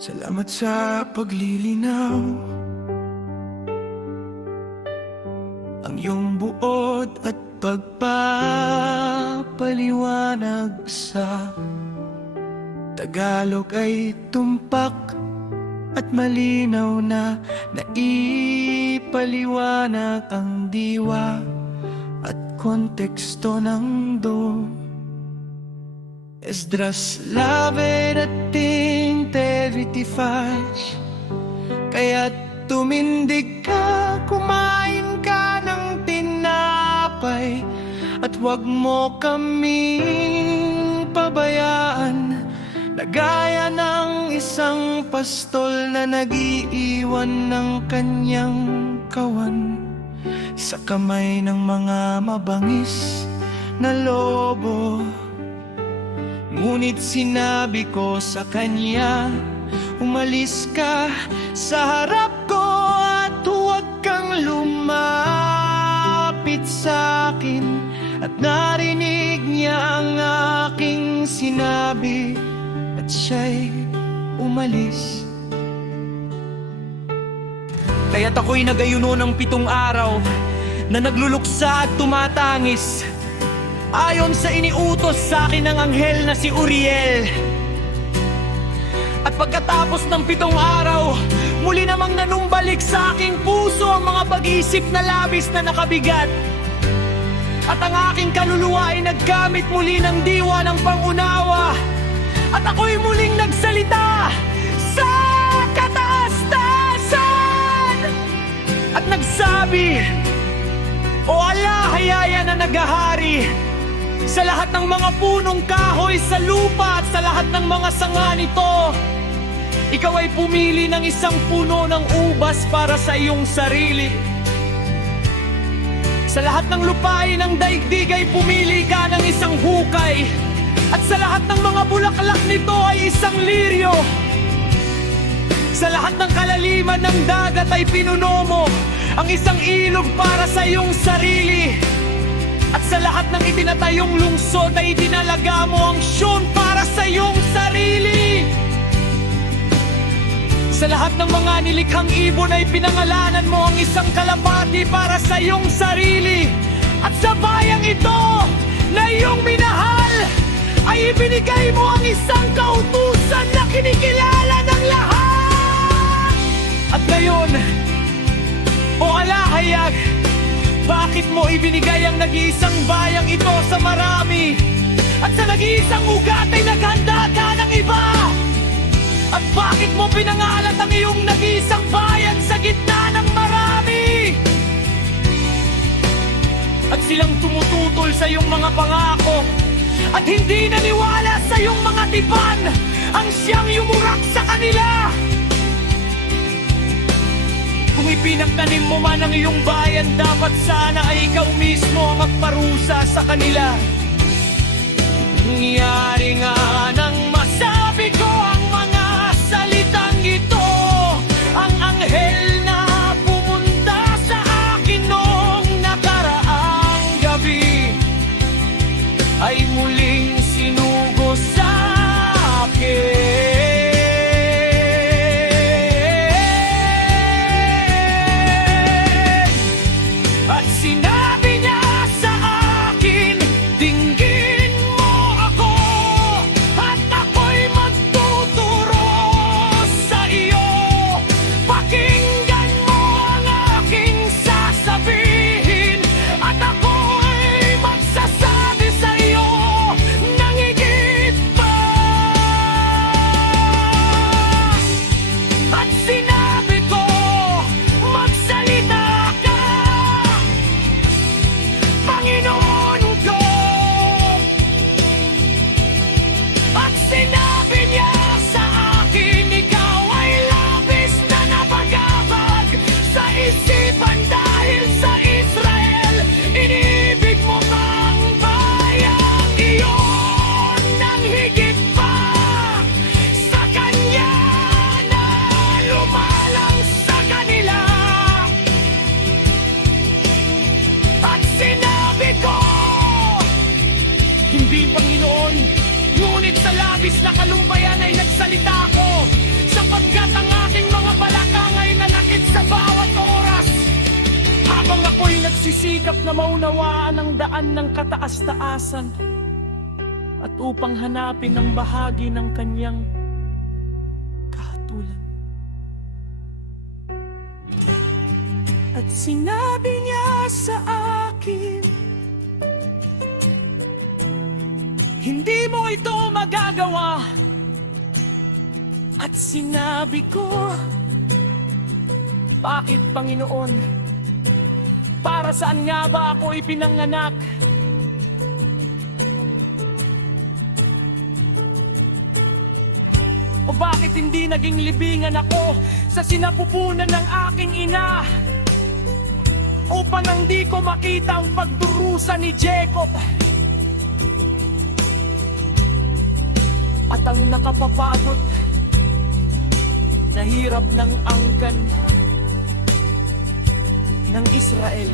Salamat sa paglilinaw. Ang iyong buod at pagpapaliwanag sa Tagalog ay tumpak at malinaw na naipaliwanag ang diwa at konteksto ng do. Esdras 11:35. Kaya't tumindig ka, kumain ka ng tinapay, at huwag mo kaming pabayaan, na gaya ng isang pastol na nag-iiwan ng kanyang kawan sa kamay ng mga mabangis na lobo. Ngunit sinabi ko sa kanya, umalis ka sa harap ko at huwag kang lumapit sa akin. At narinig niya ang aking sinabi at siya'y umalis. Kaya't ako'y nagayuno ng 7 araw na nagluluksa at tumatangis, ayon sa iniutos sa akin ng anghel na si Uriel. At pagkatapos ng 7 araw, muli namang nanumbalik sa aking puso ang mga pag-iisip na labis na nakabigat. At ang aking kaluluwa ay naggamit muli ng diwa ng pangunawa. At ako'y muling nagsalita sa kataas-taasan at nagsabi, O Allah, hayaya na naghahari sa lahat ng mga punong kahoy sa lupa at sa lahat ng mga sanga nito, ikaw ay pumili ng isang puno ng ubas para sa iyong sarili. Sa lahat ng lupain ng daigdig ay pumili ka ng isang hukay, at sa lahat ng mga bulaklak nito ay isang liryo. Sa lahat ng kalaliman ng dagat ay pinuno mo ang isang ilog para sa iyong sarili. At sa lahat ng itinatayong lungsod ay itinalaga mo ang Syon para sa iyong sarili. Sa lahat ng mga nilikhang ibon ay pinangalanan mo ang isang kalapati para sa iyong sarili. At sa bayang ito na iyong minahal ay ibinigay mo ang isang kautusan na kinikilala ng lahat. At ngayon, O alahayag, bakit mo ibinigay ang nag-iisang bayang ito sa marami? At sa nag-iisang ugat ay naghanda ka ng iba? At bakit mo pinangalat ang iyong nag-iisang bayan sa gitna ng marami? At silang tumututol sa iyong mga pangako, at hindi naniwala sa iyong mga tipan ang siyang yumurak sa kanila. Kung ipinagtanim mo man ang iyong bayan, dapat sana ay ikaw mismo ang magparusa sa kanila. Nangyari nga nang masabi ko ang mga salitang ito, ang anghel na pumunta sa akin noong nakaraang gabi ay muling sinugo sa akin. Sinabi niya sa akin, dinggin mo ako at ako'y magtuturo sa iyo. Pakinggan mo ang aking sasabihin at ako'y magsasabi sa iyo ng higit pa. At sinabi ko, magsalita ka, Panginoon ko. At sinabi niya sa akin, ikaw ay labis na napagabag sa isipan dahil sa Israel. Inibig mo bang bayang iyon ng higit pa sa kanya na lumalang sa kanila? At sinabi ko, hindi, Panginoon, ngunit sa labis na kalumpayan ay nagsalita ko sa Sapagkat ang aking mga balakang ay nanakit sa bawat oras. Habang ako'y nagsisikap na maunawaan ang daan ng kataas-taasan, at upang hanapin ang bahagi ng kanyang kahatulan. At sinabi niya sa akin, hindi mo ito magagawa. At sinabi ko, bakit, Panginoon? Para saan nga ba ako ipinanganak? O bakit hindi naging libingan ako sa sinapupunan ng aking ina? Upang hindi ko makita ang pagdurusa ni Jacob at ang nakapapagod na hirap ng angkan ng Israel.